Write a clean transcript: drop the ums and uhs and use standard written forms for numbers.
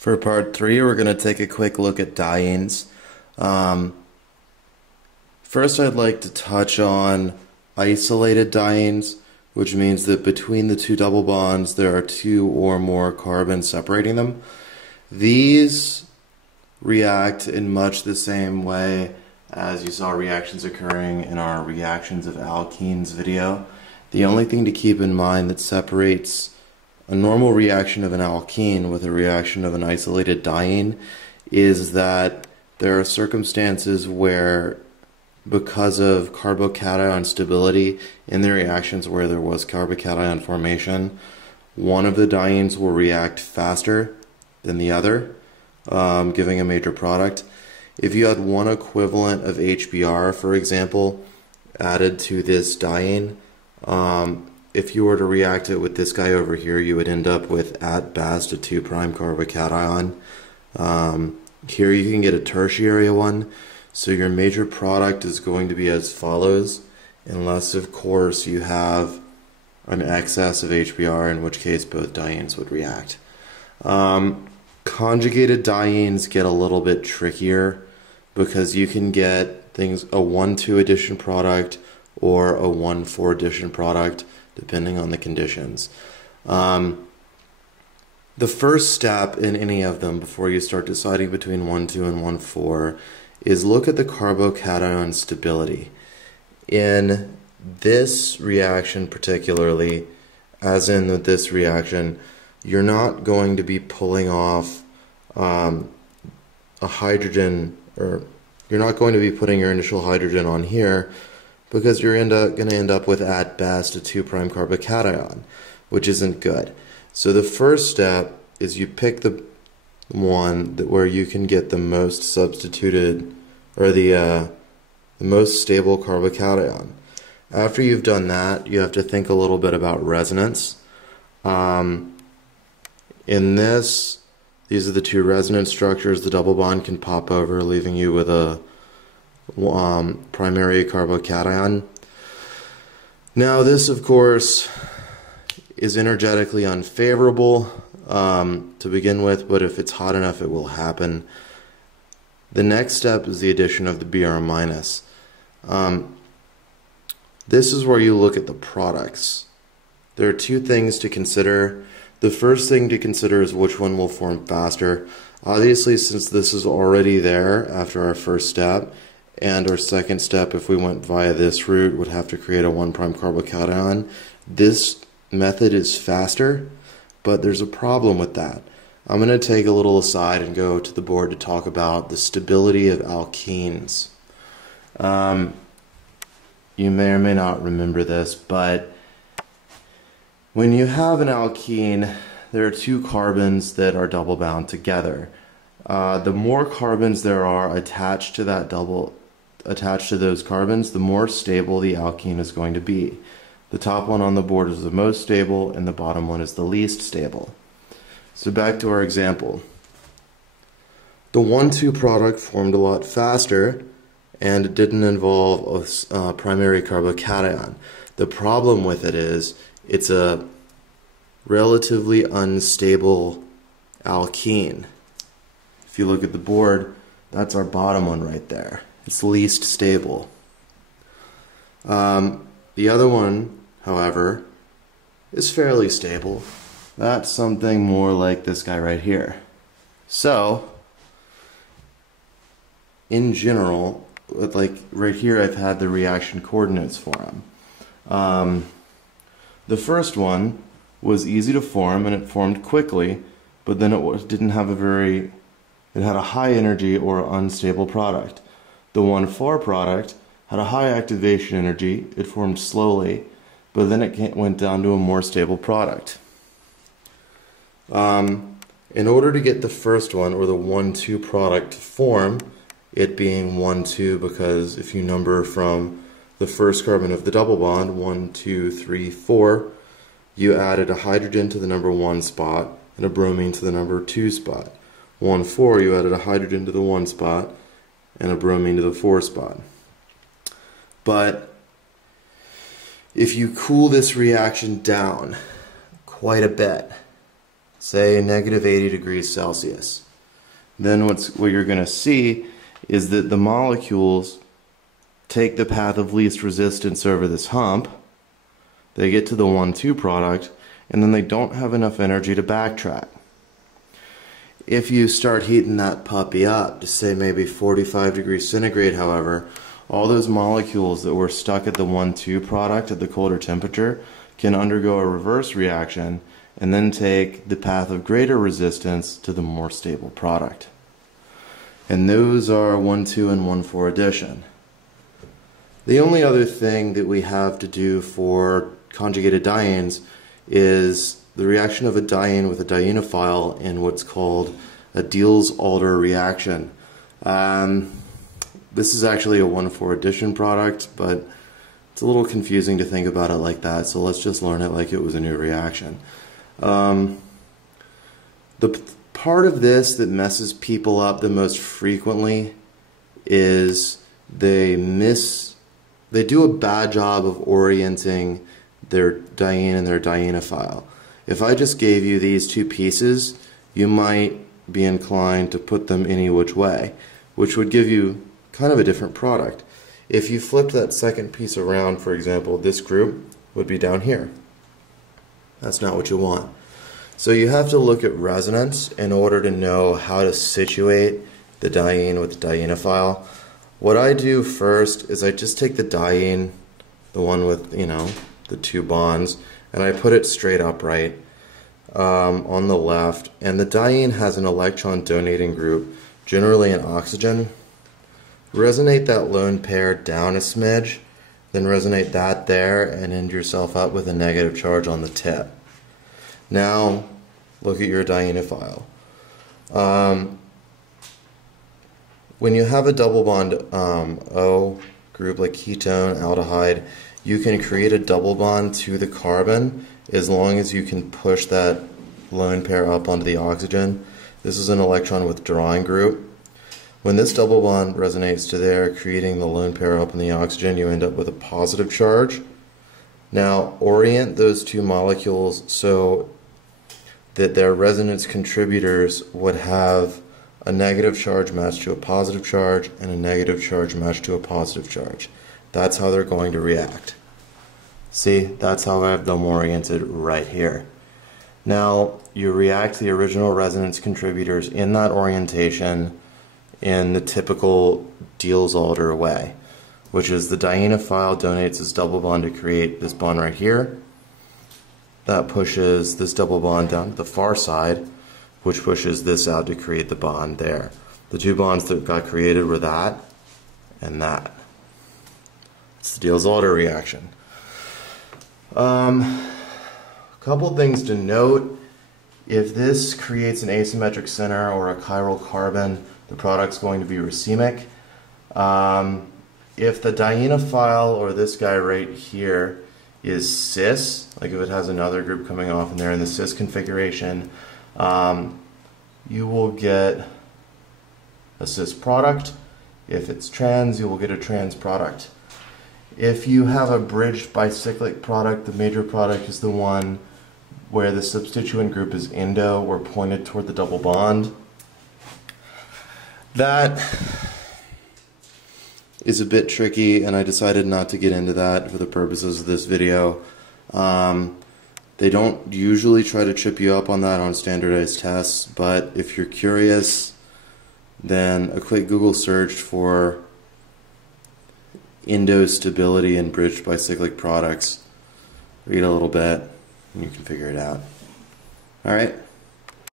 For part 3, we're going to take a quick look at dienes. First, I'd like to touch on isolated dienes, which means that between the two double bonds there are two or more carbons separating them. These react in much the same way as you saw reactions occurring in our reactions of alkenes video. The only thing to keep in mind that separates a normal reaction of an alkene with a reaction of an isolated diene is that there are circumstances where, because of carbocation stability in the reactions where there was carbocation formation, one of the dienes will react faster than the other, giving a major product. If you had one equivalent of HBr, for example, added to this diene, if you were to react it with this guy over here, you would end up with at best a 2' carbocation. Here you can get a tertiary one, so your major product is going to be as follows, unless of course you have an excess of HBr, in which case both dienes would react. Conjugated dienes get a little bit trickier because you can get things a 1,2 addition product or a 1,4 addition product, depending on the conditions. The first step in any of them before you start deciding between 1,2 and 1,4 is look at the carbocation stability. In this reaction particularly, as in this reaction, you're not going to be pulling off a hydrogen, or you're not going to be putting your initial hydrogen on here, because you're going to end up with at best a 2' carbocation, which isn't good. So the first step is you pick the one where you can get the most substituted, or the most stable carbocation. After you've done that, you have to think a little bit about resonance. In this, these are the two resonance structures. The double bond can pop over, leaving you with a primary carbocation. Now this, of course, is energetically unfavorable to begin with, but if it's hot enough it will happen. The next step is the addition of the Br-. This is where you look at the products. There are two things to consider. The first thing to consider is which one will form faster. Obviously, since this is already there after our first step, and our second step, if we went via this route, would have to create a 1' carbocation. This method is faster, but there's a problem with that. I'm going to take a little aside and go to the board to talk about the stability of alkenes. You may or may not remember this, but when you have an alkene, there are two carbons that are double bound together. The more carbons there are attached to those carbons, the more stable the alkene is going to be. The top one on the board is the most stable, and the bottom one is the least stable. So back to our example. The 1,2 product formed a lot faster, and it didn't involve a primary carbocation. The problem with it is it's a relatively unstable alkene. If you look at the board, that's our bottom one right there. It's least stable. The other one, however, is fairly stable. That's something more like this guy right here. So, in general, like right here, I've had the reaction coordinates for him. The first one was easy to form, and it formed quickly, but then it didn't have it had a high energy or unstable product. The 1,4 product had a high activation energy, it formed slowly, but then it went down to a more stable product. In order to get the first one, or the 1,2 product, to form, it being 1,2, because if you number from the first carbon of the double bond, 1, 2, 3, 4, you added a hydrogen to the number 1 spot and a bromine to the number 2 spot. 1,4, you added a hydrogen to the 1 spot and a bromine to the 4 spot. But if you cool this reaction down quite a bit, say negative 80 degrees Celsius. Then what you're going to see is that the molecules take the path of least resistance over this hump, they get to the 1,2 product, and then they don't have enough energy to backtrack. If you start heating that puppy up to say maybe 45 degrees centigrade, however, all those molecules that were stuck at the 1,2 product at the colder temperature can undergo a reverse reaction and then take the path of greater resistance to the more stable product. And those are 1,2 and 1,4 addition. The only other thing that we have to do for conjugated dienes is the reaction of a diene with a dienophile in what's called a diels-alder reaction. This is actually a 1,4 addition product, but it's a little confusing to think about it like that, so let's just learn it like it was a new reaction. The part of this that messes people up the most frequently is they do a bad job of orienting their diene and their dienophile. If I just gave you these two pieces, you might be inclined to put them any which way, which would give you kind of a different product. If you flipped that second piece around, for example, this group would be down here. That's not what you want. So you have to look at resonance in order to know how to situate the diene with the dienophile. What I do first is I just take the diene, the one with, the 2 bonds, and I put it straight upright on the left. And the diene has an electron donating group, generally an oxygen. Resonate that lone pair down a smidge, then resonate that there and end yourself up with a negative charge on the tip. Now look at your dienophile. When you have a double bond O group like ketone, aldehyde, you can create a double bond to the carbon as long as you can push that lone pair up onto the oxygen. This is an electron withdrawing group. When this double bond resonates to there, creating the lone pair up in the oxygen, you end up with a positive charge. Now orient those two molecules so that their resonance contributors would have a negative charge matched to a positive charge and a negative charge matched to a positive charge. That's how they're going to react. See, that's how I have them oriented right here. Now you react the original resonance contributors in that orientation in the typical diels-alder way, which is the dienophile donates this double bond to create this bond right here. That pushes this double bond down to the far side, which pushes this out to create the bond there. The 2 bonds that got created were that and that. It's the diels-alder reaction. A couple things to note. If this creates an asymmetric center or a chiral carbon, the product's going to be racemic. If the dienophile, or this guy right here, is cis, like if it has another group coming off in there in the cis configuration, you will get a cis product. If it's trans, you will get a trans product. If you have a bridged bicyclic product, the major product is the one where the substituent group is endo or pointed toward the double bond. That is a bit tricky, and I decided not to get into that for the purposes of this video. They don't usually try to trip you up on that on standardized tests, but if you're curious, then a quick Google search for endo stability and bridged bicyclic products. Read a little bit, and you can figure it out. Alright?